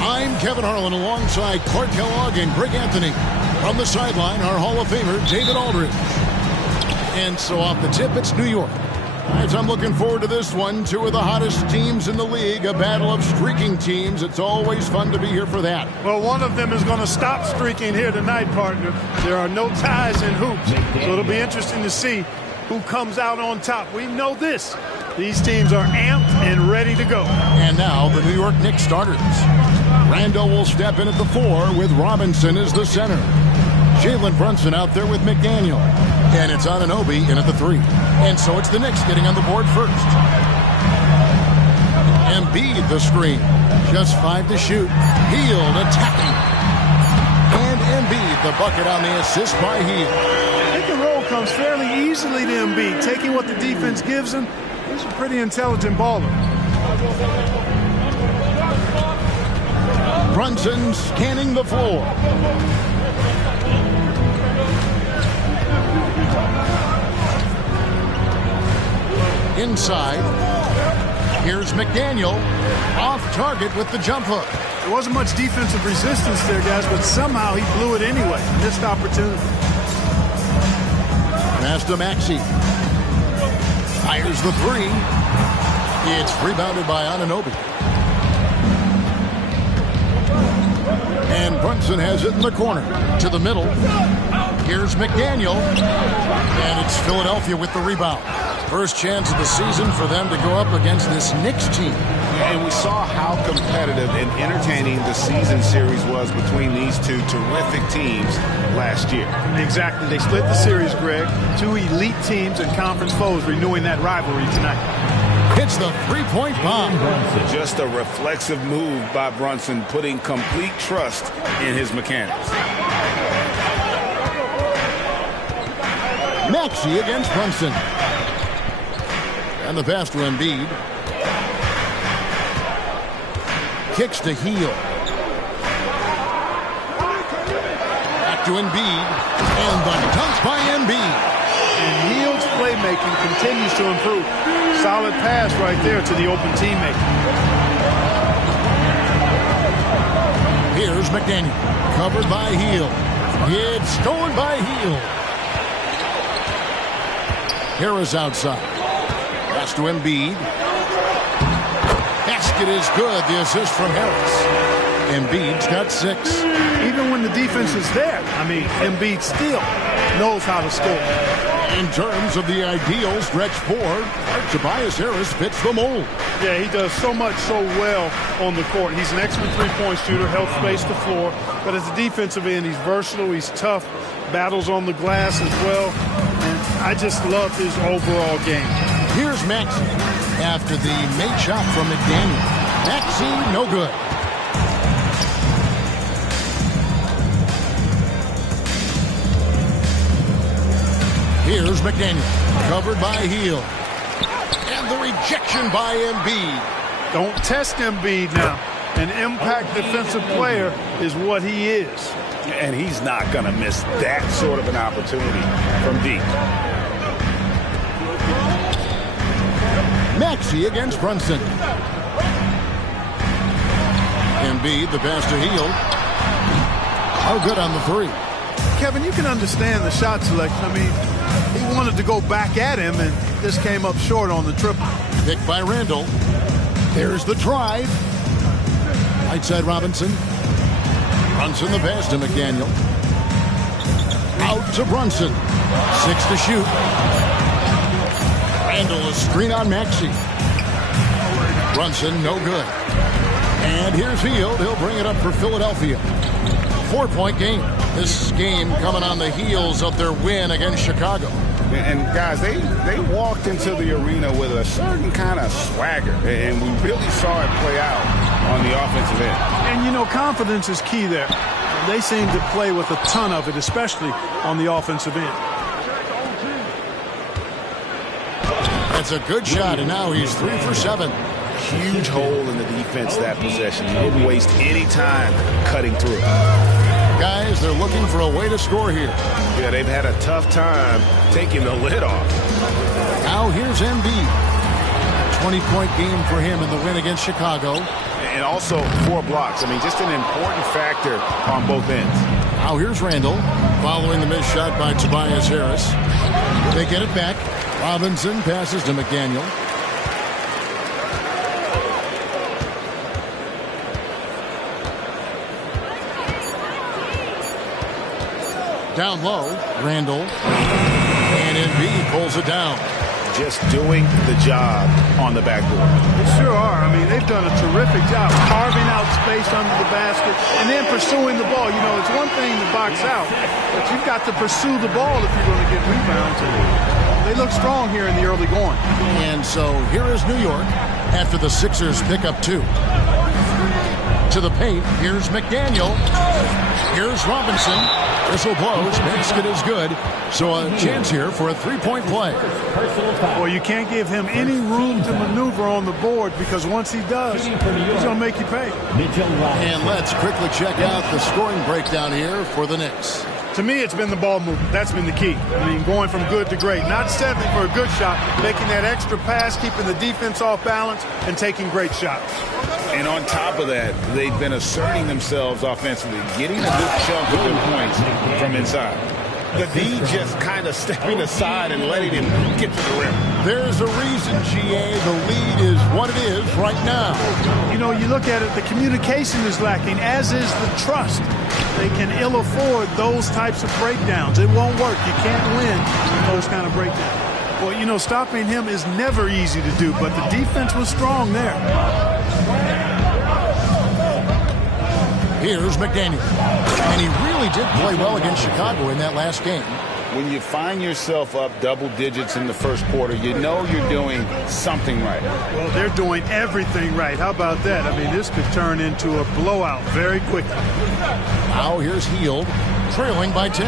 I'm Kevin Harlan alongside Clark Kellogg and Greg Anthony. From the sideline, our Hall of Famer, David Aldridge. And so off the tip, it's New York. Guys, I'm looking forward to this one. Two of the hottest teams in the league, a battle of streaking teams. It's always fun to be here for that. Well, one of them is going to stop streaking here tonight, partner. There are no ties in hoops, so it'll be interesting to see who comes out on top. We know this. These teams are amped and ready to go. And now the New York Knicks starters. Randall will step in at the 4 with Robinson as the center. Jalen Brunson out there with McDaniel. And it's Anunoby in at the 3. And so it's the Knicks getting on the board first. Embiid the screen. Just 5 to shoot. Hield attacking. And Embiid the bucket on the assist by Hield. Pick and roll comes fairly easily to Embiid, taking what the defense gives him. He's a pretty intelligent baller. Brunson scanning the floor. Inside. Here's McDaniel. Off target with the jump hook. There wasn't much defensive resistance there, guys, but somehow he blew it anyway. Missed opportunity. Pass to Maxey. Fires the 3. It's rebounded by Anunoby. And Brunson has it in the corner. To the middle. Here's McDaniel. And it's Philadelphia with the rebound. First chance of the season for them to go up against this Knicks team. And we saw how competitive and entertaining the season series was between these two terrific teams last year. Exactly. They split the series, Greg. Two elite teams and conference foes renewing that rivalry tonight. Hits the three-point bomb. Just a reflexive move by Brunson, putting complete trust in his mechanics. Maxey against Brunson. And the pass to Embiid. Kicks to Hield. Back to Embiid. And the dunk by Embiid. And Hield's playmaking continues to improve. Solid pass right there to the open teammate. Here's McDaniel. Covered by Hield. It's stolen by Hield. Harris outside. Pass to Embiid. Basket is good. The assist from Harris. Embiid's got 6. Even when the defense is there, Embiid still knows how to score. In terms of the ideal stretch 4, Tobias Harris fits the mold. Yeah, he does so much so well on the court. He's an excellent three-point shooter, helps space the floor. But as a defensive end, he's versatile, he's tough, battles on the glass as well. And I just love his overall game. Here's Maxey after the made shot from McDaniel. Maxey, no good. Here's McDaniel, covered by Hield. And the rejection by Embiid. Don't test Embiid now. An impact defensive player is what he is. And he's not going to miss that sort of an opportunity from deep. Maxey against Brunson. Embiid, the pass to Hield. Oh, good on the 3. Kevin, you can understand the shot selection. He wanted to go back at him, and this came up short on the triple. Picked by Randall. There's the drive. Right side Robinson. Brunson the pass to McDaniel. Out to Brunson. 6 to shoot. Randall a screen on Maxey. Brunson no good. And here's Hield. He'll bring it up for Philadelphia. 4-point game. This game coming on the heels of their win against Chicago. And guys, they walked into the arena with a certain kind of swagger, and we really saw it play out on the offensive end. And confidence is key there. They seem to play with a ton of it, especially on the offensive end. That's a good shot, and now he's 3 for 7. Huge hole in the defense that possession. He didn't waste any time cutting through. Guys, they're looking for a way to score here. Yeah, they've had a tough time taking the lid off. Now here's Embiid. 20-point game for him in the win against Chicago. and also 4 blocks. I mean, just an important factor on both ends. Now here's Randall following the missed shot by Tobias Harris. They get it back. Robinson passes to McDaniel. Down low, Randall. And Nb pulls it down. Just doing the job on the backboard. They sure are. I mean, they've done a terrific job carving out space under the basket and then pursuing the ball. You know, it's one thing to box out, but you've got to pursue the ball if you're going to get rebounds. And they look strong here in the early going. And so here is New York after the Sixers pick up 2. To the paint, here's McDaniel. Here's Robinson. Whistle blows, basket is good. So a chance here for a 3-point play. Well, you can't give him any room to maneuver on the board because once he does, he's going to make you pay. And let's quickly check out the scoring breakdown here for the Knicks. To me, it's been the ball movement. That's been the key. I mean, going from good to great. Not settling for a good shot, making that extra pass, keeping the defense off balance, and taking great shots. And on top of that, they've been asserting themselves offensively, getting a good chunk of their points from inside. The D just kind of stepping aside and letting him get to the rim. There's a reason, GA, the lead is what it is right now. You know, you look at it, the communication is lacking, as is the trust. They can ill afford those types of breakdowns. It won't work. You can't win with those kind of breakdowns. Well, you know, stopping him is never easy to do, but the defense was strong there. Here's McDaniel. And he really did play well against Chicago in that last game. When you find yourself up double digits in the first quarter, you know you're doing something right. Well, they're doing everything right. How about that? I mean, this could turn into a blowout very quickly. Now here's Hield, trailing by 10.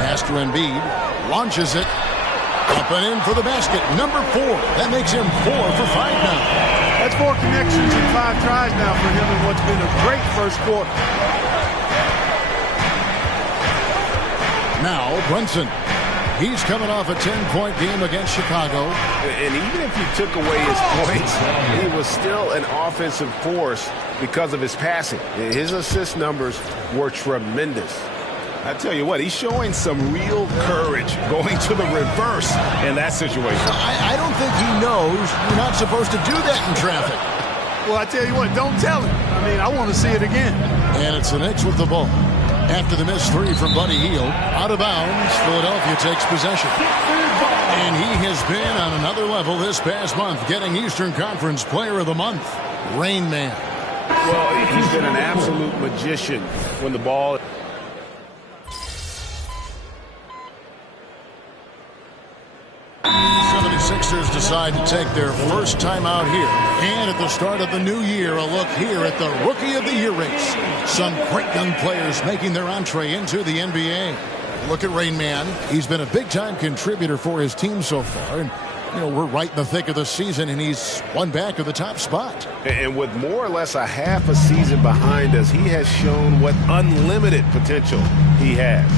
Pass to Embiid, launches it. Up and in for the basket. Number 4. That makes him 4 for 5 now. That's 4 connections and 5 tries now for him in what's been a great first quarter. Now Brunson. He's coming off a 10-point game against Chicago. And even if you took away his points, he was still an offensive force because of his passing. His assist numbers were tremendous. I tell you what, he's showing some real courage going to the reverse in that situation. I don't think he knows you're not supposed to do that in traffic. Well, I tell you what, don't tell him. I mean, I want to see it again. And it's the Knicks with the ball. After the missed 3 from Buddy Hield, out of bounds, Philadelphia takes possession. And he has been on another level this past month, getting Eastern Conference Player of the Month, Rain Man. Well, he's been an absolute magician when the ball... 76ers decide to take their first time out here. And at the start of the new year, a look here at the Rookie of the Year race. Some great young players making their entree into the NBA. Look at Rain Man. He's been a big-time contributor for his team so far. And, you know, we're right in the thick of the season, and he's one back of the top spot. And with more or less a half a season behind us, he has shown what unlimited potential he has.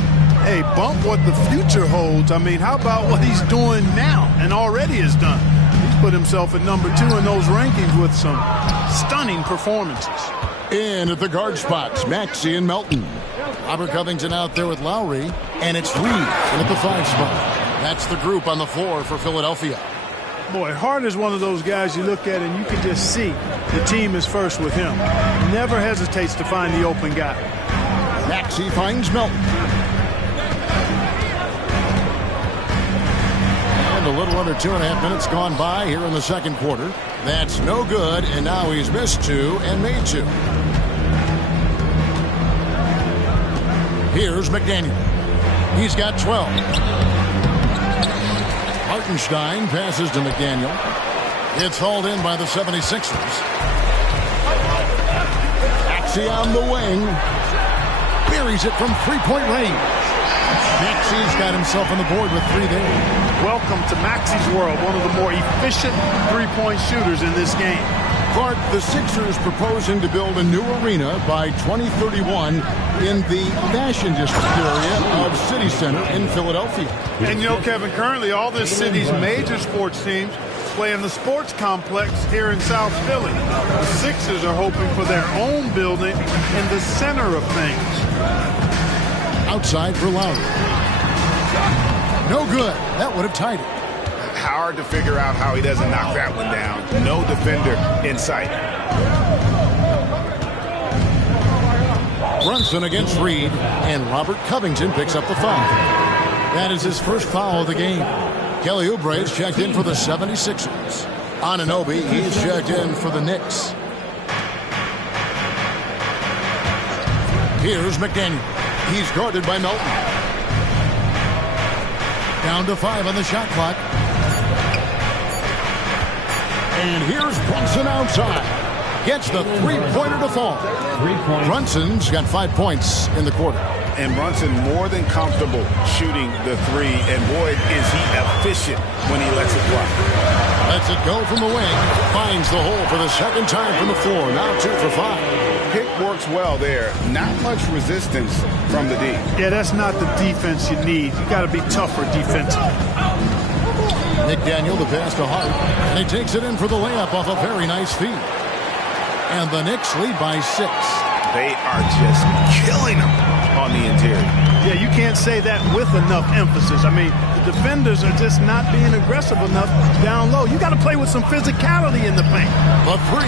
Hey, bump what the future holds. I mean, how about what he's doing now and already has done? He's put himself at number 2 in those rankings with some stunning performances. In at the guard spots, Maxey and Melton. Robert Covington out there with Lowry, and it's Reed at the 5 spot. That's the group on the floor for Philadelphia. Boy, Hart is one of those guys you look at and you can just see the team is first with him. Never hesitates to find the open guy. Maxey finds Melton. A little under 2.5 minutes gone by here in the second quarter. That's no good, and now he's missed 2 and made 2. Here's McDaniel. He's got 12. Hartenstein passes to McDaniel. It's hauled in by the 76ers. Maxey on the wing. Buries it from 3-point range. Maxey's got himself on the board with 3 there. Welcome to Maxey's world, one of the more efficient 3-point shooters in this game. Clark, the Sixers proposing to build a new arena by 2031 in the Fashion District area of City Center in Philadelphia. And you know, Kevin, currently all this city's major sports teams play in the sports complex here in South Philly. The Sixers are hoping for their own building in the center of things. Outside for Lowry. No good. That would have tied it. Hard to figure out how he doesn't knock that one down. No defender in sight. Brunson against Reed, and Robert Covington picks up the foul. That is his first foul of the game. Kelly Oubre is checked in for the 76ers. Anunoby, he's checked in for the Knicks. Here's McDaniel. He's guarded by Melton. Down to 5 on the shot clock. And here's Brunson outside. Gets the three-pointer to fall. Brunson's got 5 points in the quarter. And Brunson more than comfortable shooting the three. And boy, is he efficient when he lets it fly. Lets it go from the wing. Finds the hole for the second time from the floor. Now 2 for 5. Pick works well there. Not much resistance from the D. Yeah, that's not the defense you need. You got to be tougher defensively. McDaniel, the pass to Hart. And he takes it in for the layup off a very nice feed. And the Knicks lead by 6. They are just killing them on the interior. Yeah, you can't say that with enough emphasis. I mean, the defenders are just not being aggressive enough down low. You got to play with some physicality in the paint. The 3.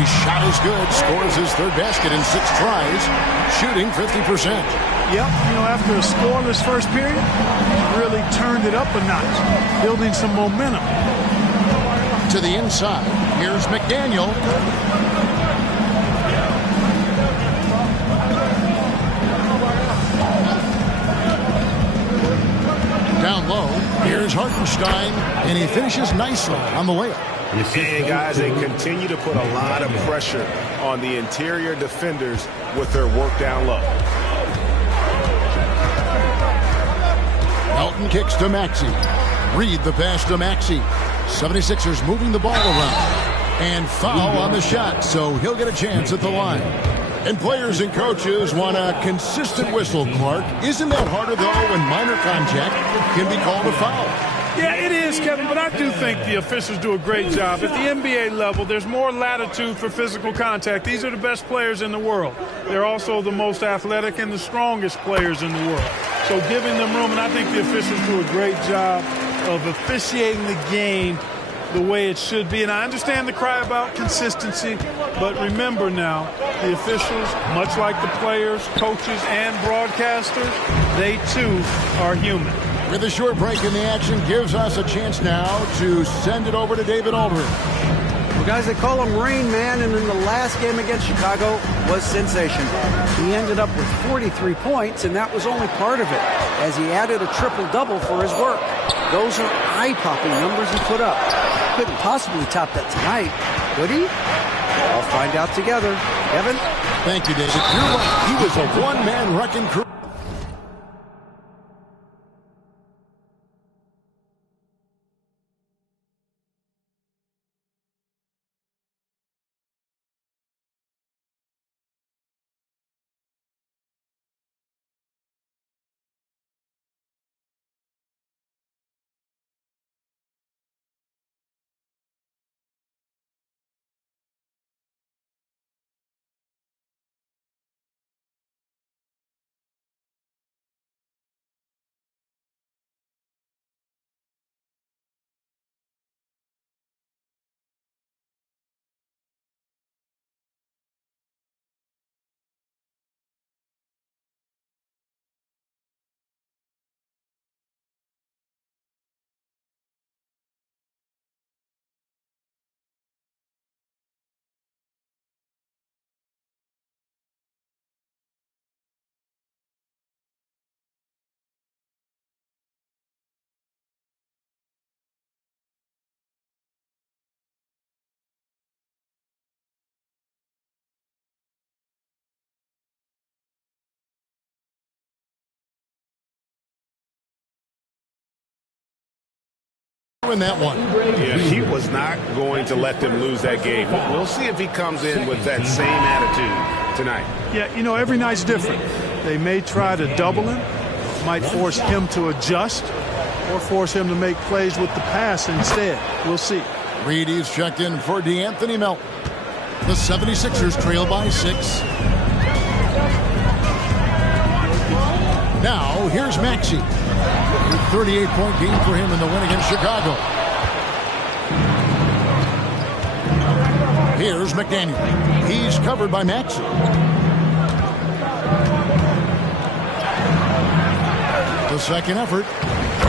His shot is good. Scores his third basket in 6 tries. Shooting 50%. Yep, you know, after a scoreless first period, really turned it up a notch, building some momentum. To the inside. Here's McDaniel. Down low. Here's Hartenstein, and he finishes nicely on the layup. And guys, they continue to put a lot of pressure on the interior defenders with their work down low. Melton kicks to Maxey. Reed the pass to Maxey. 76ers moving the ball around. And foul on the shot, so he'll get a chance at the line. And players and coaches want a consistent whistle, Clark. Isn't that harder, though, when minor contact can be called a foul? Yeah, it is, Kevin, but I do think the officials do a great job. At the NBA level, there's more latitude for physical contact. These are the best players in the world. They're also the most athletic and the strongest players in the world. So giving them room, and I think the officials do a great job of officiating the game the way it should be. And I understand the cry about consistency, but remember now, the officials, much like the players, coaches, and broadcasters, they too are human. With a short break in the action, gives us a chance now to send it over to David Aldridge. Well, guys, they call him Rain Man, and in the last game against Chicago was sensational. He ended up with 43 points, and that was only part of it, as he added a triple-double for his work. Those are eye-popping numbers he put up. Couldn't possibly top that tonight, could he? I'll find out together. Kevin? Thank you, David. You're right. He was a one-man wrecking crew. In that one. Yeah, he was not going to let them lose that game. We'll see if he comes in with that same attitude tonight. Yeah, you know, every night's different. They may try to double him, might force him to adjust, or force him to make plays with the pass instead. We'll see. Reedy's checked in for DeAnthony Melton. The 76ers trail by 6. Now, here's Maxey. 38-point game for him in the win against Chicago. Here's McDaniel. He's covered by Maxey. The second effort.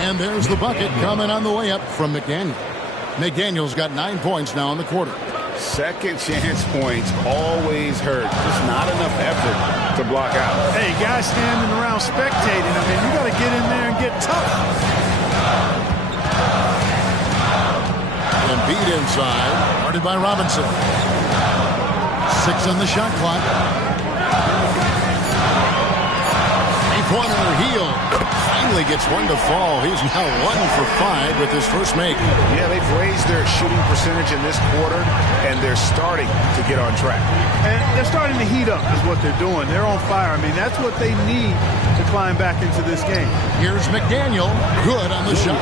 And there's the bucket coming on the way up from McDaniel. McDaniel's got 9 points now in the quarter. Second chance points always hurt. Just not enough effort to block out. Hey, guys standing around spectating. I mean, you got to get in there and get tough. Embiid inside, guarded by Robinson. 6 on the shot clock. Three-pointer, Heel finally gets one to fall. He's now 1 for 5 with his first make. Yeah, they've raised their shooting percentage in this quarter, and they're starting to get on track. And they're starting to heat up is what they're doing. They're on fire. I mean, that's what they need to climb back into this game. Here's McDaniel. Good on the shot.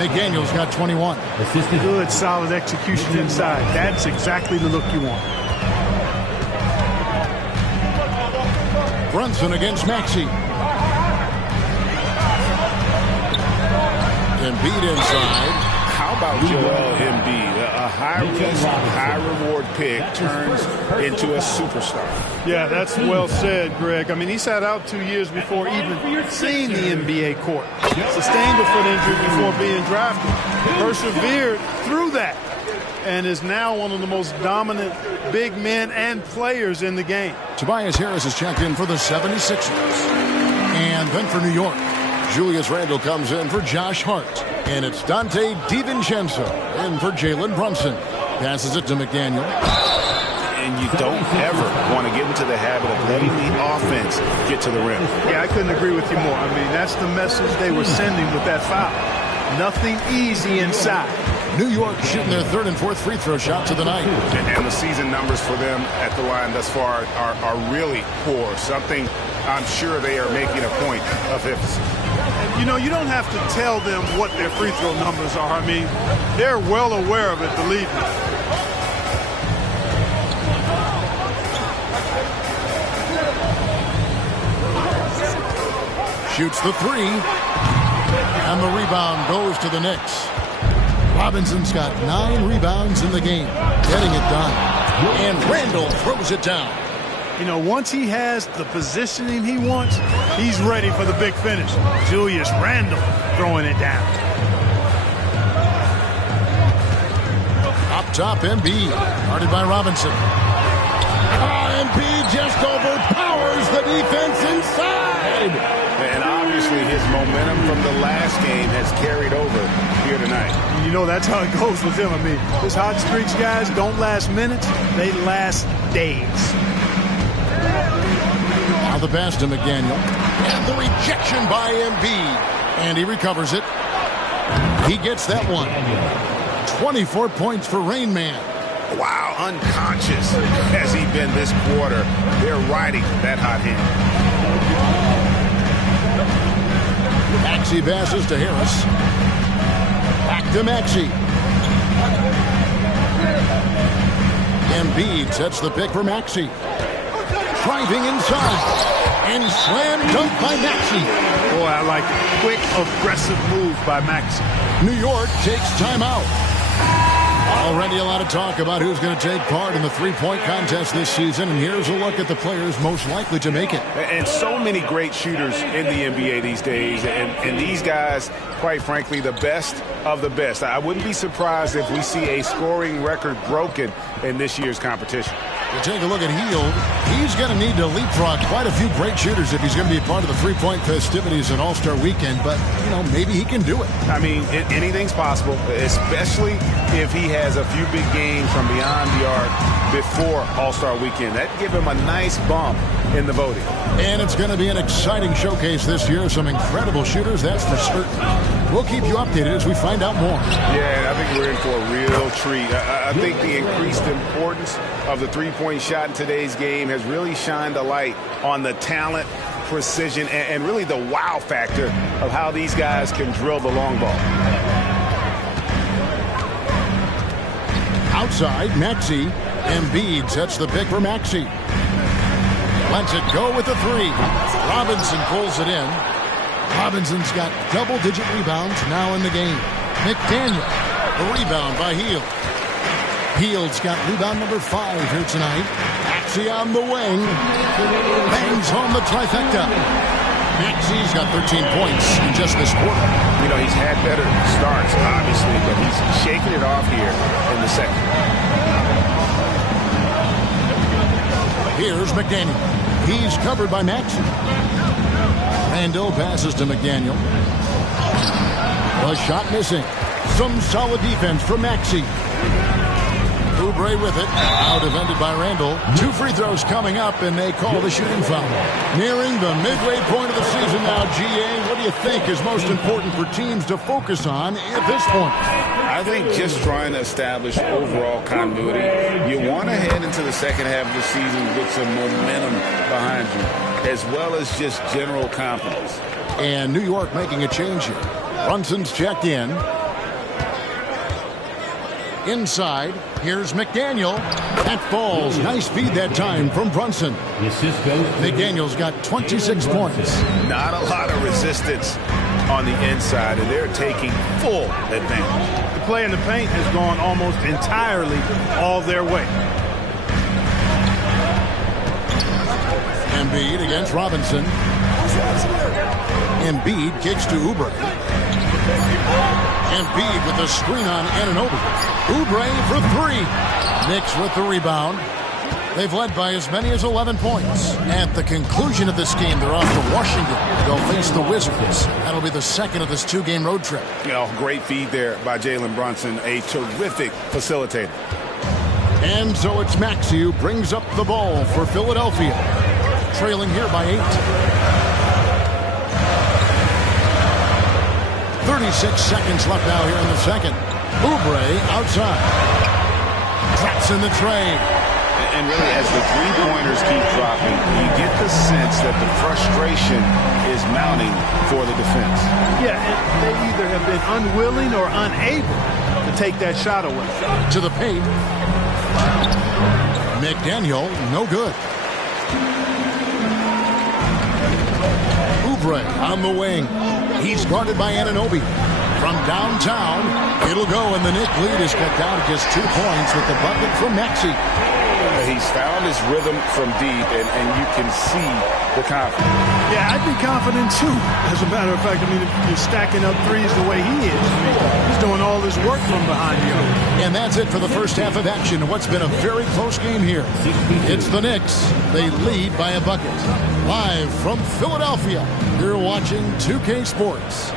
McDaniel's got 21. Good, solid execution inside. That's exactly the look you want. Brunson against Maxey. Embiid inside. How about Joel Embiid? A high-risk, high-reward pick turns into a superstar. Yeah, that's well said, Greg. I mean, he sat out 2 years before even seeing the NBA court. Sustained a foot injury before being drafted. Persevered through that and is now one of the most dominant big men and players in the game. Tobias Harris is checked in for the 76ers. And then for New York, Julius Randle comes in for Josh Hart. And it's Dante DiVincenzo in for Jalen Brunson. Passes it to McDaniel. And you don't ever want to get into the habit of letting the offense get to the rim. Yeah, I couldn't agree with you more. I mean, that's the message they were sending with that foul. Nothing easy inside. New York shooting their third and fourth free throw shots of the night. And the season numbers for them at the line thus far are really poor. Something I'm sure they are making a point of emphasis. You know, you don't have to tell them what their free throw numbers are. I mean, they're well aware of it, believe me. Shoots the three. And the rebound goes to the Knicks. Robinson's got 9 rebounds in the game. Getting it done. And Randle throws it down. You know, once he has the positioning he wants, he's ready for the big finish. Julius Randle throwing it down. Up top, Embiid, guarded by Robinson. Embiid just overpowers the defense inside. And obviously his momentum from the last game has carried over here tonight. You know, that's how it goes with him. I mean, his hot streaks, guys, don't last minutes. They last days. Now the pass to McDaniel. And the rejection by Embiid. And he recovers it. He gets that one. 24 points for Rain Man. Wow, unconscious has he been this quarter. They're riding that hot hand. Maxey passes to Harris. Back to Maxey. Embiid sets the pick for Maxey. Driving inside. And slam dunk by Maxey. Boy, I like it. Quick, aggressive move by Maxey. New York takes timeout. Already a lot of talk about who's going to take part in the three-point contest this season, and here's a look at the players most likely to make it. And so many great shooters in the NBA these days, and these guys, quite frankly, the best of the best. I wouldn't be surprised if we see a scoring record broken in this year's competition. You take a look at Hield. He's going to need to leapfrog quite a few great shooters if he's going to be a part of the three-point festivities at All-Star Weekend, but, you know, maybe he can do it. I mean, anything's possible, especially if he has a few big games from beyond the arc before All-Star Weekend. That'd give him a nice bump in the voting. And it's going to be an exciting showcase this year. Some incredible shooters, that's for certain. We'll keep you updated as we find out more. Yeah, I think we're in for a real treat. I think the increased importance of the three-point shot in today's game has really shined a light on the talent precision and really the wow factor of how these guys can drill the long ball. Outside, Maxey. Embiid sets the pick for Maxey. Lets it go with the three. Robinson pulls it in. Robinson's got double-digit rebounds now in the game. McDaniel, the rebound by Hield. Hield's got rebound number 5 here tonight. Maxey on the wing. Bangs home the trifecta. Maxey's got 13 points in just this quarter. You know, he's had better starts, obviously, but he's shaking it off here in the second. Here's McDaniel. He's covered by Maxey. Randall passes to McDaniel. A shot missing. Some solid defense from Maxey. Oubre with it. Out defended by Randall. 2 free throws coming up, and they call the shooting foul. Nearing the midway point of the season now, GA. What do you think is most important for teams to focus on at this point? I think just trying to establish overall continuity. You want to head into the second half of the season with some momentum behind you, as well as just general confidence. And New York making a change here. Brunson's checked in. Inside, here's McDaniel. That falls. Nice feed that time from Brunson. McDaniel's got 26 points. Not a lot of resistance on the inside, and they're taking full advantage. The play in the paint has gone almost entirely all their way. Embiid against Robinson. Embiid kicks to Oubre. Embiid with the screen on Anunoby. Oubre for 3. Knicks with the rebound. They've led by as many as 11 points. At the conclusion of this game, they're off to Washington. They'll face the Wizards. That'll be the second of this 2-game road trip. You know, great feed there by Jalen Brunson, a terrific facilitator. And so it's Maxey who brings up the ball for Philadelphia. Trailing here by 8. 36 seconds left now here in the second. Oubre outside. Traps in the trade. And really, as the three-pointers keep dropping, you get the sense that the frustration is mounting for the defense. Yeah, and they either have been unwilling or unable to take that shot away. To the paint. McDaniel, no good. Oubre on the wing. He's guarded by Anunoby. From downtown, it'll go, and the Knicks lead is cut down to just 2 points with the bucket from Maxey. He's found his rhythm from deep, and you can see the confidence. Yeah, I'd be confident, too. As a matter of fact, I mean, if you're stacking up threes the way he is, I mean, he's doing all this work from behind you. And that's it for the first half of action. What's been a very close game here. It's the Knicks. They lead by a bucket. Live from Philadelphia, you're watching 2K Sports.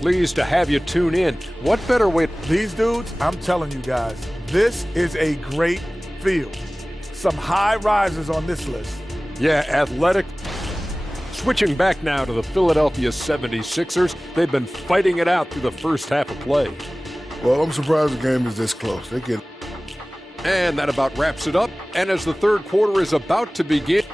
Pleased to have you tune in. What better way? These dudes, I'm telling you guys, this is a great field. Some high risers on this list. Yeah, athletic. Switching back now to the Philadelphia 76ers. They've been fighting it out through the first half of play. Well, I'm surprised the game is this close. They get. And that about wraps it up. And as the third quarter is about to begin,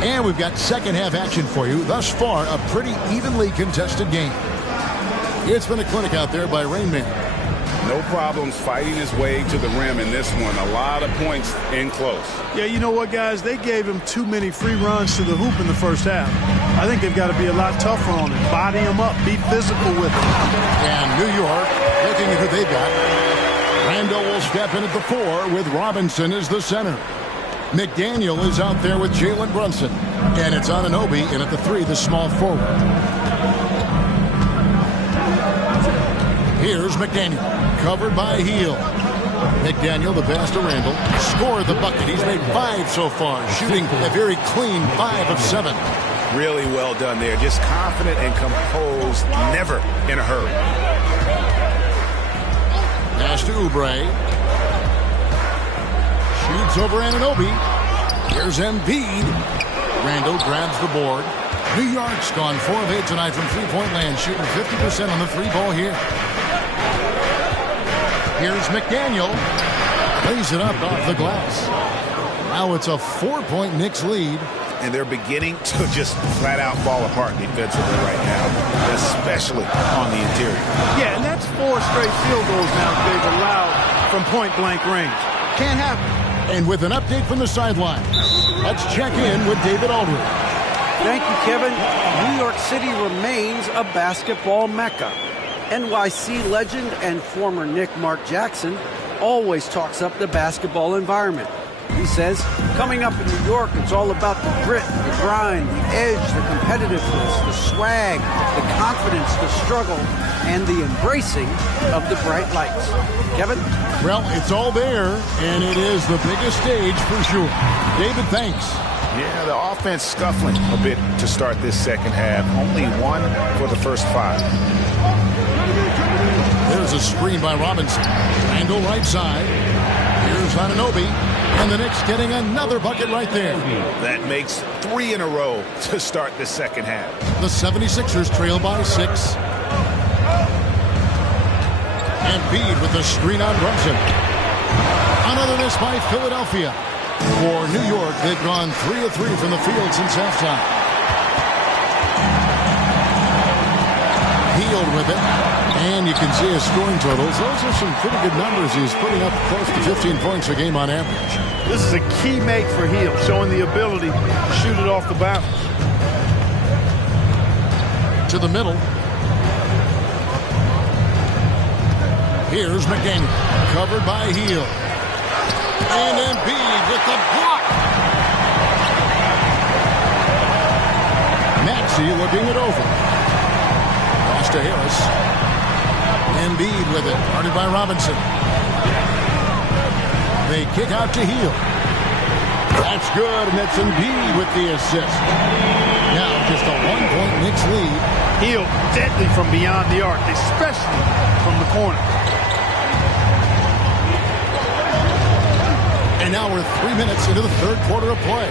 and we've got second half action for you. Thus far, a pretty evenly contested game. It's been a clinic out there by Rain Man. No problems fighting his way to the rim in this one. A lot of points in close. Yeah, you know what, guys? They gave him too many free runs to the hoop in the first half. I think they've got to be a lot tougher on him. Body him up. Be physical with him. And New York, looking at who they've got. Randall will step in at the 4 with Robinson as the center. McDaniel is out there with Jalen Brunson. And it's Anunoby in at the 3, the small forward. Here's McDaniel, covered by Hield. McDaniel, the pass to Randall, scored the bucket. He's made 5 so far, shooting a very clean 5 of 7. Really well done there. Just confident and composed, never in a hurry. Pass to Oubre. Shoots over Anunoby. Here's Embiid. Randall grabs the board. New York's gone 4 of 8 tonight from three-point land, shooting 50% on the three ball here. Here's McDaniel. Lays it up off the glass. Now it's a 4-point Knicks lead. And they're beginning to just flat-out fall apart defensively right now, especially on the interior. Yeah, and that's 4 straight field goals now they've allowed from point-blank range. Can't happen. And with an update from the sideline, let's check in with David Aldridge. Thank you, Kevin. New York City remains a basketball mecca. NYC legend and former Knick Mark Jackson always talks up the basketball environment. He says, coming up in New York, it's all about the grit, the grind, the edge, the competitiveness, the swag, the confidence, the struggle, and the embracing of the bright lights. Kevin? Well, it's all there, and it is the biggest stage for sure. David, thanks. Yeah, the offense scuffling a bit to start this second half. Only 1 for the first 5. There's a screen by Robinson. Randall right side. Here's Anunoby. And the Knicks getting another bucket right there. That makes 3 in a row to start the second half. The 76ers trail by 6. Embiid with the screen on Brunson. Another miss by Philadelphia. For New York, they've gone 3 of 3 from the field since halftime. Healed with it. And you can see his scoring totals. Those are some pretty good numbers. He's putting up close to 15 points a game on average. This is a key make for Hill, showing the ability to shoot it off the bounce. To the middle. Here's McDaniel, covered by Hill. And Embiid with the block. Maxey looking it over. Pass to Harris. Embiid with it, guarded by Robinson. They kick out to Hill. That's good, and that's Embiid with the assist. Now just a 1-point Knicks lead. Hill deadly from beyond the arc, especially from the corner. And now we're 3 minutes into the third quarter of play.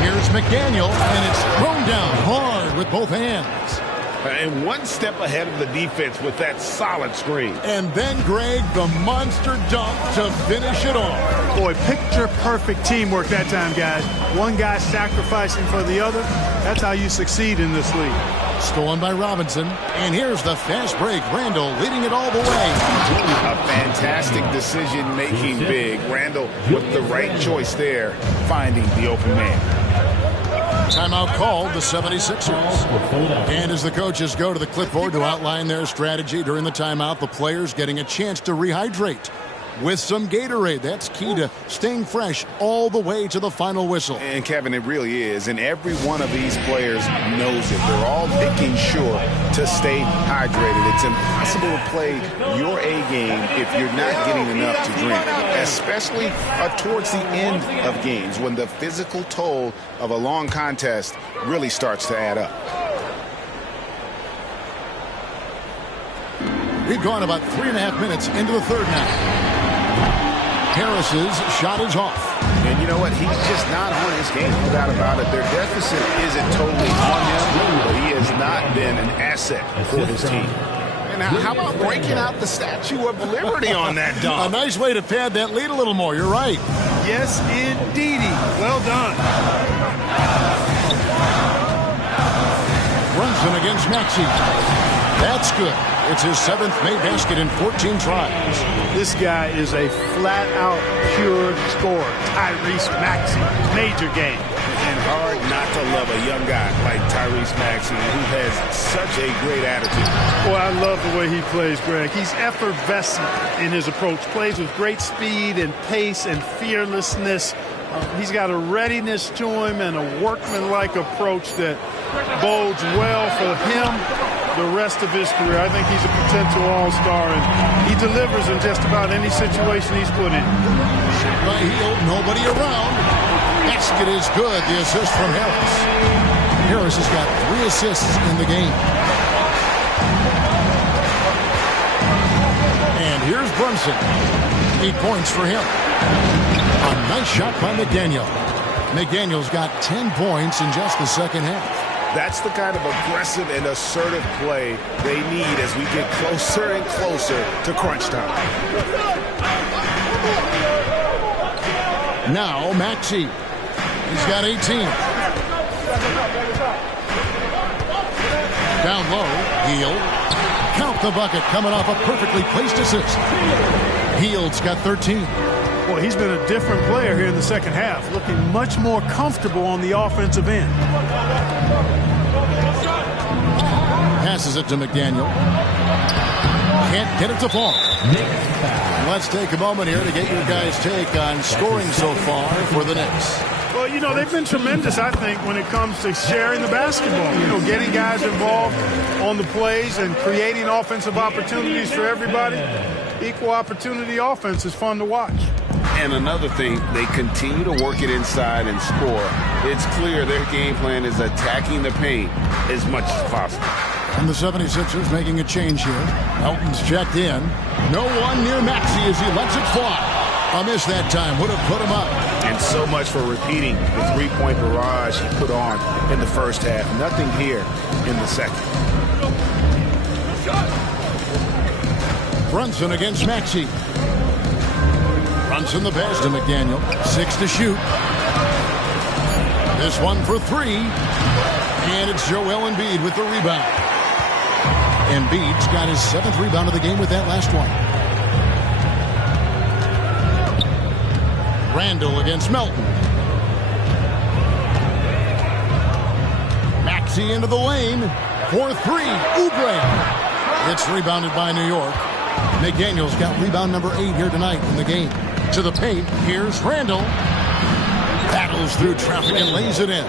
Here's McDaniel, and it's thrown down hard with both hands. And 1 step ahead of the defense with that solid screen. And then, Greg, the monster dunk to finish it off. Boy, picture-perfect teamwork that time, guys. One guy sacrificing for the other. That's how you succeed in this league. Stolen by Robinson. And here's the fast break. Randall leading it all the way. A fantastic decision-making big. Randall with the right choice there, finding the open man. Timeout called, the 76ers. And as the coaches go to the clipboard to outline their strategy during the timeout, the players getting a chance to rehydrate with some Gatorade. That's key to staying fresh all the way to the final whistle. And, Kevin, it really is. And every one of these players knows it. They're all making sure to stay hydrated. It's impossible to play your A game if you're not getting enough to drink, especially towards the end of games when the physical toll of a long contest really starts to add up. We've gone about 3.5 minutes into the third now. Harris's shot is off. And you know what? He's just not on his game. No doubt about it. Their deficit isn't totally on him, but he has not been an asset for his team. And how about breaking out the Statue of Liberty on that dunk? A nice way to pad that lead a little more. You're right. Yes, indeedy. Well done. Brunson against Maxey. That's good. It's his 7th made basket in 14 tries. This guy is a flat-out pure scorer. Tyrese Maxey, major game. And hard not to love a young guy like Tyrese Maxey, who has such a great attitude. Boy, I love the way he plays, Greg. He's effervescent in his approach. Plays with great speed and pace and fearlessness. He's got a readiness to him and a workmanlike approach that bodes well for him the rest of his career. I think he's a potential all-star, and he delivers in just about any situation he's put in. By Hill, nobody around. Basket is good. The assist from Harris. Harris has got 3 assists in the game. And here's Brunson. 8 points for him. A nice shot by McDaniel. McDaniel's got 10 points in just the second half. That's the kind of aggressive and assertive play they need as we get closer and closer to crunch time. Now Maxey. He's got 18. Down low, Hield. Count the bucket coming off a perfectly placed assist. Hield's got 13. Well, he's been a different player here in the second half, looking much more comfortable on the offensive end. Passes it to McDaniel. Can't get it to fall. Let's take a moment here to get your guys' take on scoring so far for the Knicks. Well, you know, they've been tremendous, I think, when it comes to sharing the basketball. You know, getting guys involved on the plays and creating offensive opportunities for everybody. Equal opportunity offense is fun to watch. And another thing, they continue to work it inside and score. It's clear their game plan is attacking the paint as much as possible. And the 76ers making a change here. Elton's checked in. No one near Maxey as he lets it fly. A miss that time would have put him up. And so much for repeating the three-point barrage he put on in the first half. Nothing here in the second. Brunson against Maxey. Brunson the pass to McDaniel. 6 to shoot. This one for 3. And it's Joel Embiid with the rebound. Embiid's got his 7th rebound of the game with that last one. Randall against Melton. Maxey into the lane for 3. Oubre. It's rebounded by New York. McDaniel's got rebound number 8 here tonight in the game. To the paint, here's Randall. Battles through traffic and lays it in.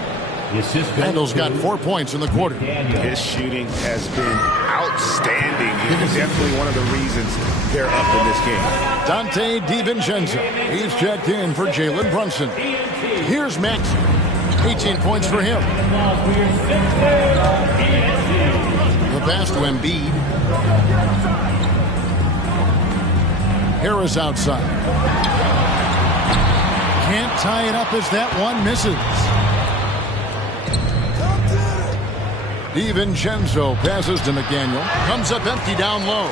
Randall's got 4 points in the quarter. His shooting has been outstanding. He's definitely one of the reasons they're up in this game. Dante DiVincenzo. He's checked in for Jalen Brunson. Here's Maxey. 18 points for him. The pass to Embiid. Harris outside. Can't tie it up as that one misses. DiVincenzo passes to McDaniel. Comes up empty down low.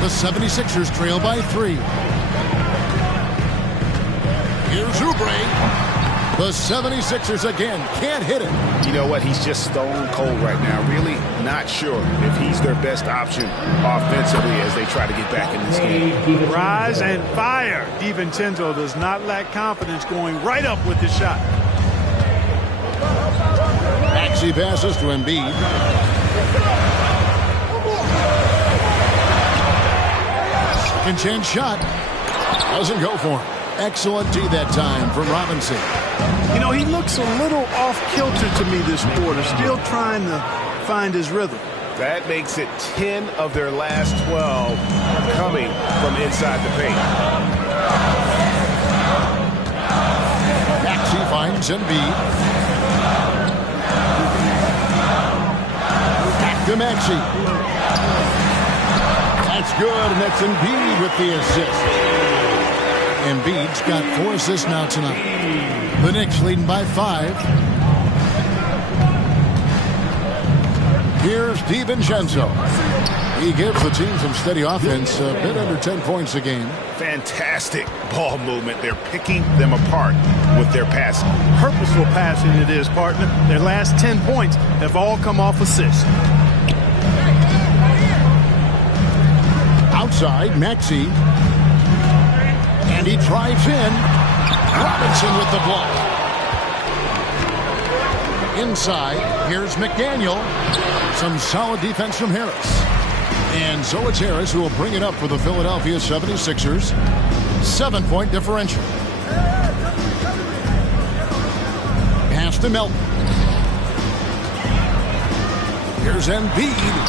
The 76ers trail by 3. Here's Oubre. The 76ers again can't hit it. You know what? He's just stone cold right now. Really not sure if he's their best option offensively as they try to get back in this game. Rise and fire. DiVincenzo does not lack confidence going right up with his shot. Maxey passes to Embiid. Second chance shot. Doesn't go for him. Excellent D that time from Robinson. You know, he looks a little off-kilter to me this quarter, still trying to find his rhythm. That makes it 10 of their last 12 coming from inside the paint. Maxey finds Embiid. Back to Maxey. That's good, and that's Embiid with the assist. Embiid's got 4 assists now tonight. The Knicks leading by 5. Here's DiVincenzo. He gives the team some steady offense, a bit under 10 points a game. Fantastic ball movement. They're picking them apart with their passing. Purposeful passing it is, partner. Their last 10 points have all come off assists. Outside, Maxey. And he drives in. Robinson with the block. Inside, here's McDaniel. Some solid defense from Harris. And so it's Harris who will bring it up for the Philadelphia 76ers. 7-point differential. Pass to Melton. Here's Embiid.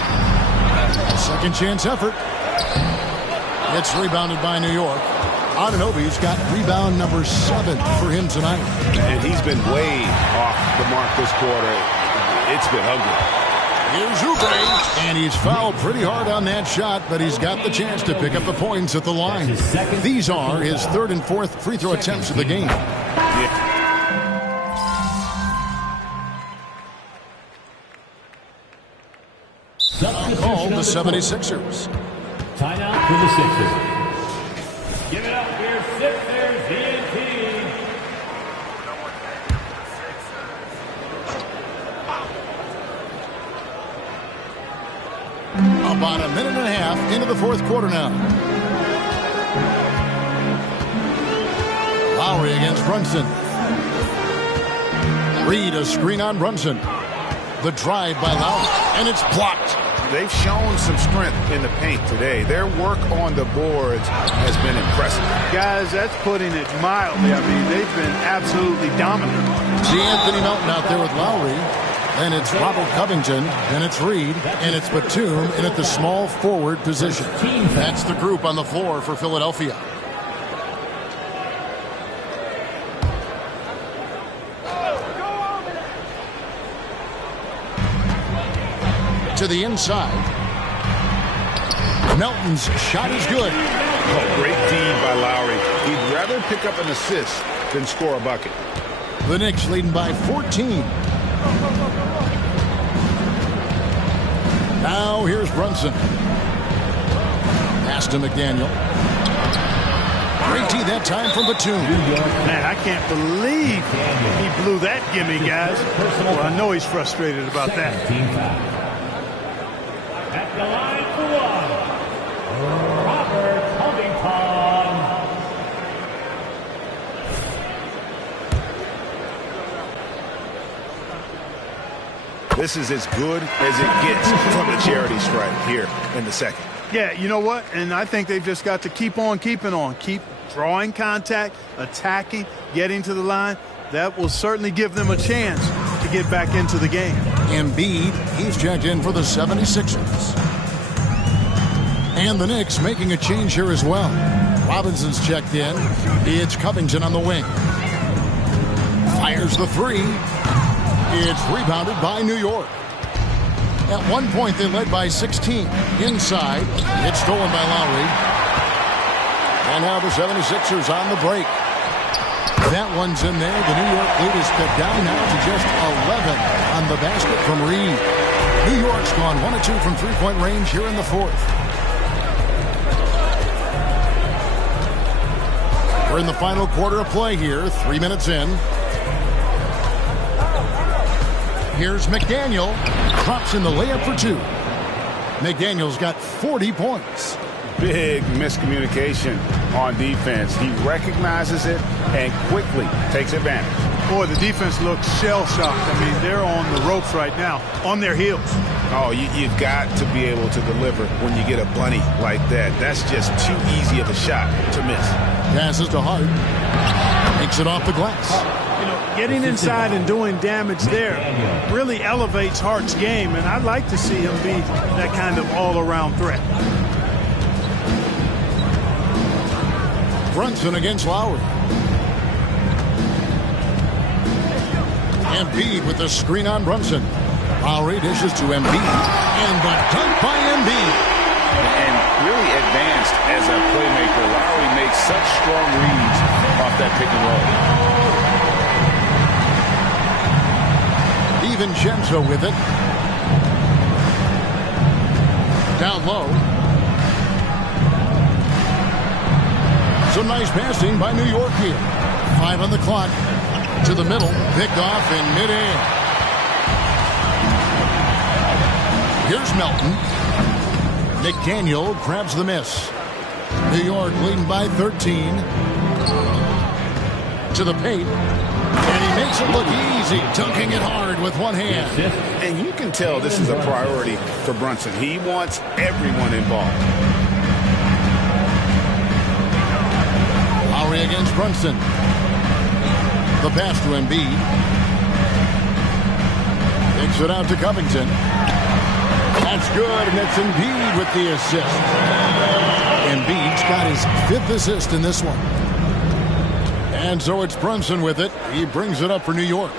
Second chance effort. It's rebounded by New York. Anunoby's got rebound number 7 for him tonight. And he's been way off the mark this quarter. It's been ugly. Here's Oubre, and he's fouled pretty hard on that shot, but he's got the chance to pick up the points at the line. These are his third and fourth free throw attempts of the game. Called the 76ers. Timeout for the Sixers. Give it up here, Sixers, ENT. About a minute and a half into the fourth quarter now. Lowry against Brunson. Reed, a screen on Brunson. The drive by Lowry, and it's blocked. They've shown some strength in the paint today. Their work on the boards has been impressive. Guys, that's putting it mildly. I mean, they've been absolutely dominant. See Anthony Melton out there with Lowry. Then it's Robert Covington. Then it's Reed. And it's Batum in at the small forward position. That's the group on the floor for Philadelphia. To the inside. Melton's shot is good. Oh, great feed by Lowry. He'd rather pick up an assist than score a bucket. The Knicks leading by 14. Now here's Brunson. Pass to McDaniel. Great tee that time from Batum. Man, I can't believe he blew that gimme, guys. Well, I know he's frustrated about that. At the line for one, Robert Covington. This is as good as it gets from the charity stripe here in the second. Yeah, you know what? And I think they've just got to keep on keeping on. Keep drawing contact, attacking, getting to the line. That will certainly give them a chance to get back into the game. Embiid, he's checked in for the 76ers. And the Knicks making a change here as well. Robinson's checked in. It's Covington on the wing. Fires the three. It's rebounded by New York. At one point, they led by 16. Inside, it's stolen by Lowry. And now the 76ers on the break. That one's in there. The New York lead is cut down now to just 11 on the basket from Reed. New York's gone 1 of 2 from three-point range here in the fourth. We're in the final quarter of play here, 3 minutes in. Here's McDaniel. Drops in the layup for two. McDaniel's got 40 points. Big miscommunication on defense. He recognizes it and quickly takes advantage. Boy, the defense looks shell-shocked. I mean, they're on the ropes right now, on their heels. Oh, you've got to be able to deliver when you get a bunny like that. That's just too easy of a shot to miss. Passes to Hart. Makes it off the glass. You know, getting inside and doing damage there really elevates Hart's game, and I'd like to see him be that kind of all-around threat. Brunson against Lowry. Embiid with the screen on Brunson. Lowry dishes to Embiid. And the dunk by Embiid. And really advanced as a playmaker. Lowry makes such strong reads off that pick and roll. DiVincenzo with it. Down low. Some nice passing by New York here. 5 on the clock. To the middle. Picked off in midair. Here's Melton. McDaniel grabs the miss. New York leading by 13. To the paint. And he makes it look easy. Dunking it hard with one hand. And you can tell this is a priority for Brunson. He wants everyone involved. Lowry against Brunson. The pass to Embiid. Takes it out to Covington. That's good, and it's Embiid with the assist. Embiid's got his 5th assist in this one. And so it's Brunson with it. He brings it up for New York.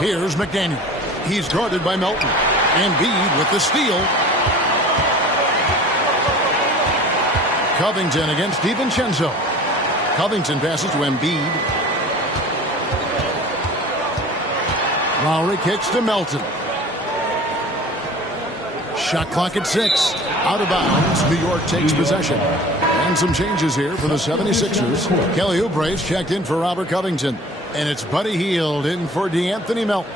Here's McDaniel. He's guarded by Melton. Embiid with the steal. Covington against DiVincenzo. Covington passes to Embiid. Lowry kicks to Melton. Shot clock at 6. Out of bounds. New York takes possession. And some changes here for the 76ers. Kelly Oubre's checked in for Robert Covington. And it's Buddy Hield in for DeAnthony Melton.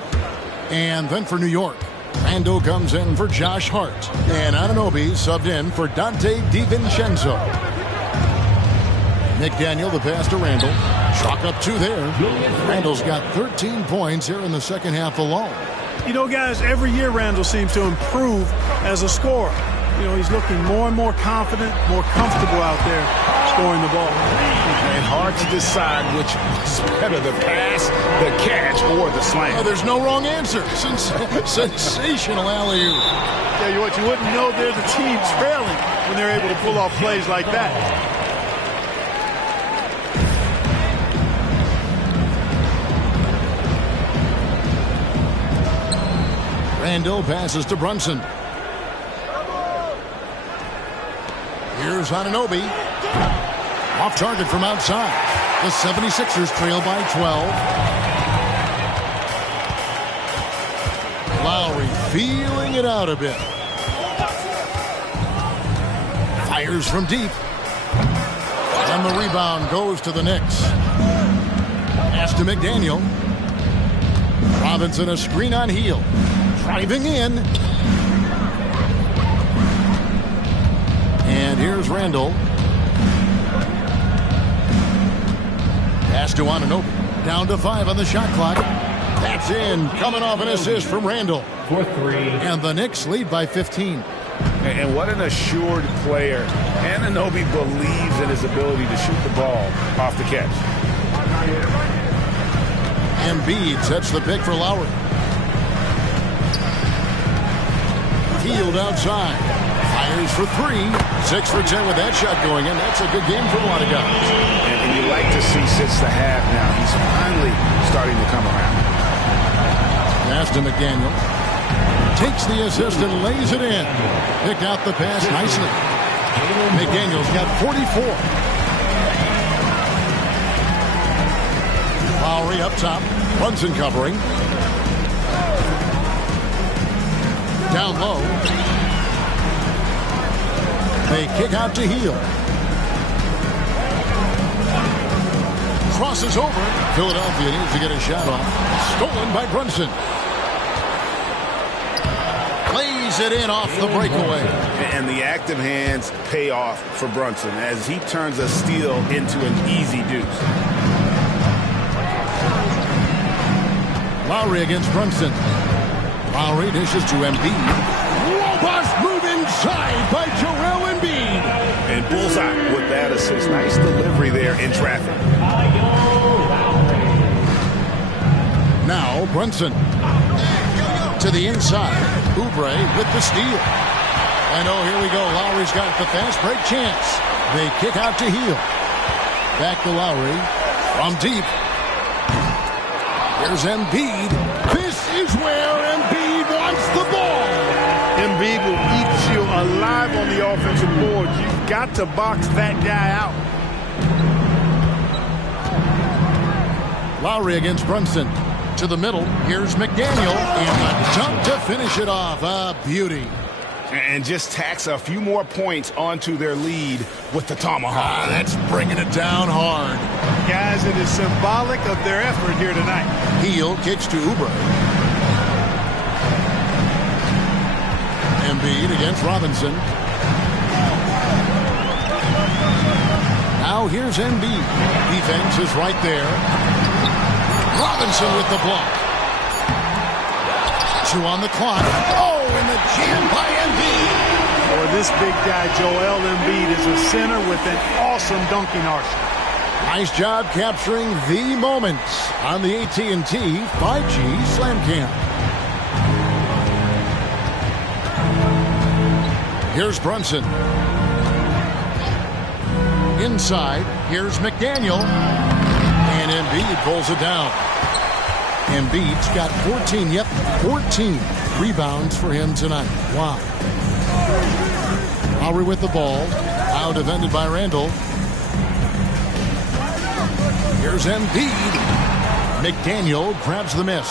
And then for New York, Randall comes in for Josh Hart. And Anunoby subbed in for Dante DiVincenzo. McDaniel, the pass to Randall. Chalk up 2 there. Randall's got 13 points here in the second half alone. You know, guys, every year Randall seems to improve as a scorer. You know, he's looking more and more confident, more comfortable out there scoring the ball. And hard to decide which is better, the pass, the catch, or the slam. Oh, there's no wrong answer. Sensational alley-oop. Tell you what, you wouldn't know they're the team trailing when they're able to pull off plays like that. Randall passes to Brunson. Here's Anunoby. Off target from outside. The 76ers trail by 12. Lowry feeling it out a bit. Fires from deep. And the rebound goes to the Knicks. Pass to McDaniel. Robinson a screen on Hield. Driving in. And here's Randall. Pass to Anunoby. Down to 5 on the shot clock. That's in. Coming off an assist from Randall. For 3. And the Knicks lead by 15. And what an assured player. Anunoby believes in his ability to shoot the ball off the catch. Embiid sets the pick for Lowry. Hield outside. Fires for 3. 6 for 10 with that shot going in. That's a good game for a lot of guys. And you like to see since the half now. He's finally starting to come around. Pass to McDaniel. Takes the assist and lays it in. Picked out the pass nicely. McDaniel's got 44. Lowry up top. Brunson covering. Down low. They kick out to Hield. Crosses over. Philadelphia needs to get a shot off. Stolen by Brunson. Lays it in off the breakaway. And the active hands pay off for Brunson as he turns a steal into an easy deuce. Lowry against Brunson. Lowry dishes to Embiid. Robust move inside by Joel Embiid. And bullseye with that assist. Nice delivery there in traffic. Now Brunson. To the inside. Oubre with the steal. And oh, here we go. Lowry's got the fast break chance. They kick out to Hield. Back to Lowry. From deep. Here's Embiid. This is where Embiid wants the ball. Embiid will eat you alive on the offensive board. You've got to box that guy out. Lowry against Brunson. To the middle. Here's McDaniel. And the dunk to finish it off. A beauty. And just tacks a few more points onto their lead with the tomahawk. That's bringing it down hard. Guys, it is symbolic of their effort here tonight. Hield kicks to Oubre. Embiid against Robinson. Now here's Embiid. Defense is right there. Robinson with the block. 2 on the clock. Oh, and the jam by Embiid. Boy, this big guy, Joel Embiid, is a center with an awesome dunking arsenal. Nice job capturing the moments on the AT&T 5G Slam Cam. Here's Brunson. Inside, here's McDaniel. And Embiid pulls it down. Embiid's got 14, 14 rebounds for him tonight. Wow. Lowry with the ball. Now defended by Randall. Here's Embiid. McDaniel grabs the miss.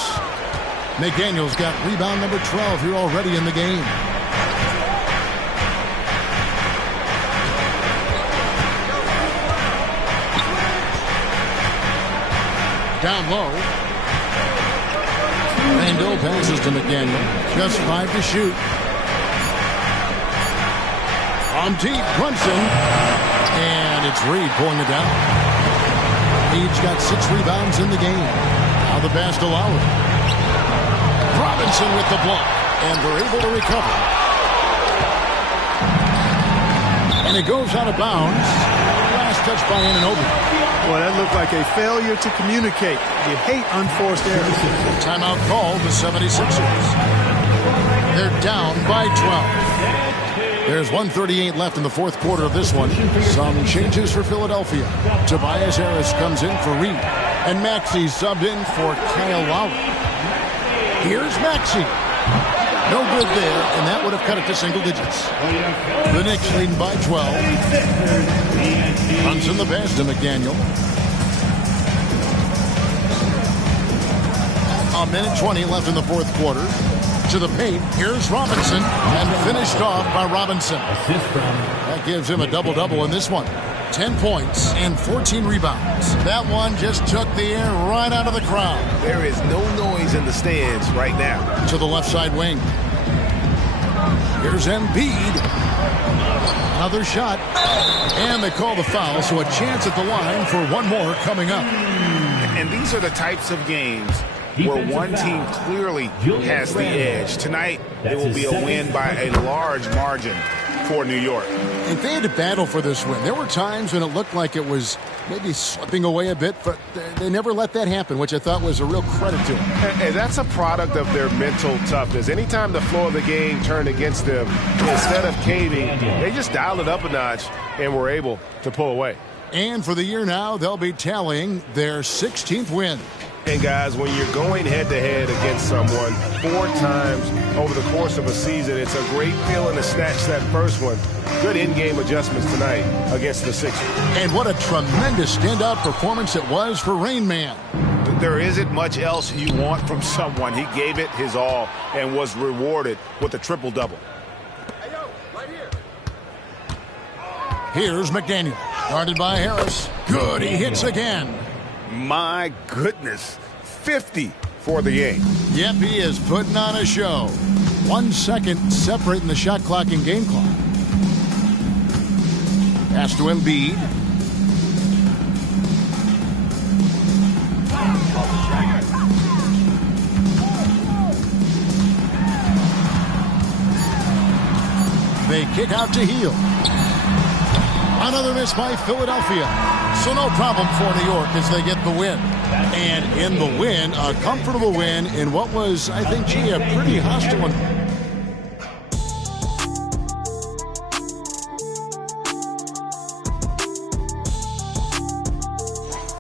McDaniel's got rebound number 12 here already in the game. Down low. Randall passes to McDaniel. Just 5 to shoot. On deep, Brunson. And it's Reed pulling it down. Reed's got 6 rebounds in the game. Now the pass to Lowry. Robinson with the block. And they're able to recover. And it goes out of bounds. Last touch by Anunoby. Well, that looked like a failure to communicate. You hate unforced errors. Timeout called the 76ers. They're down by 12. There's 1:38 left in the fourth quarter of this one. Some changes for Philadelphia. Tobias Harris comes in for Reed. And Maxey subbed in for Kyle Lowry. Here's Maxey. No good there, and that would have cut it to single digits. The Knicks leading by 12. Runs in the pass to McDaniel. A minute 20 left in the fourth quarter. To the paint, here's Robinson, and finished off by Robinson. That gives him a double-double in this one. 10 points and 14 rebounds. That one just took the air right out of the crowd. There is no noise in the stands right now. To the left side wing. Here's Embiid. Another shot. And they call the foul, so a chance at the line for one more coming up. And these are the types of games where one team clearly has the edge. Tonight, it will be a win by a large margin for New York. And they had to battle for this win. There were times when it looked like it was maybe slipping away a bit, but they never let that happen, which I thought was a real credit to them. And that's a product of their mental toughness. Anytime the flow of the game turned against them, instead of caving, they just dialed it up a notch and were able to pull away. And for the year now, they'll be tallying their 16th win. And guys, when you're going head-to-head against someone 4 times over the course of a season, it's a great feeling to snatch that first one. Good in-game adjustments tonight against the Sixers. And what a tremendous standout performance it was for Rain Man. There isn't much else you want from someone. He gave it his all and was rewarded with a triple-double. Here's McDaniel, guarded by Harris. Good, he hits again. My goodness, 50 for the game. Yep, he is putting on a show. 1 second separating the shot clock and game clock. Pass to Embiid. They kick out to Heel. Another miss by Philadelphia. So no problem for New York as they get the win. And in the win, a comfortable win in what was, I think, a pretty hostile one.